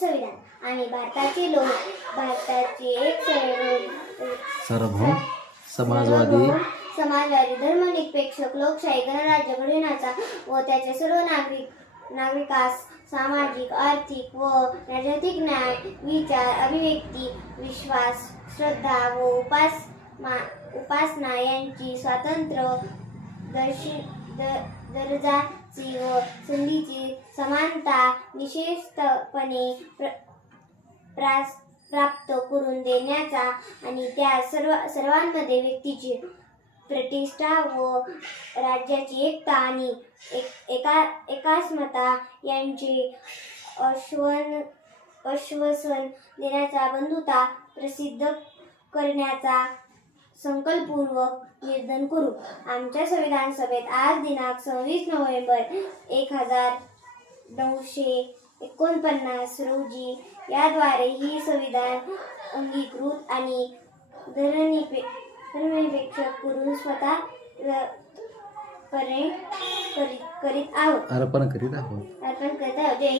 संविधान आणि भारताचे लोक भारताचे एक सार्वभौम समाजवादी धर्मनिरपेक्ष लोकशाही गणराज्य घडविण्याचा व त्याचे सर्व नागरिकास सामाजिक, आर्थिक व राजनैतिक न्याय, विचार, अभिव्यक्ती, विश्वास, श्रद्धा व उपासना यांची स्वातंत्र्य, दर्जाची व संधीची समानता निश्चितपणे प्राप्त करून देण्याचा आणि त्या सर्वांमध्ये व्यक्तीची प्रतिष्ठा व राज्याची एकता आणि एकात्मता यांचे आश्वासन देण्याचा बंधुता प्रसिद्ध करण्याचा संकल्पपूर्वक निर्धार करू. आमच्या संविधान सभेत आज दिनांक 26 नोव्हेंबर 1949 रोजी याद्वारे ही संविधान अंगीकृत आणि धर्मनिरपेक्ष करून स्वतः अर्पण करीत आहोत.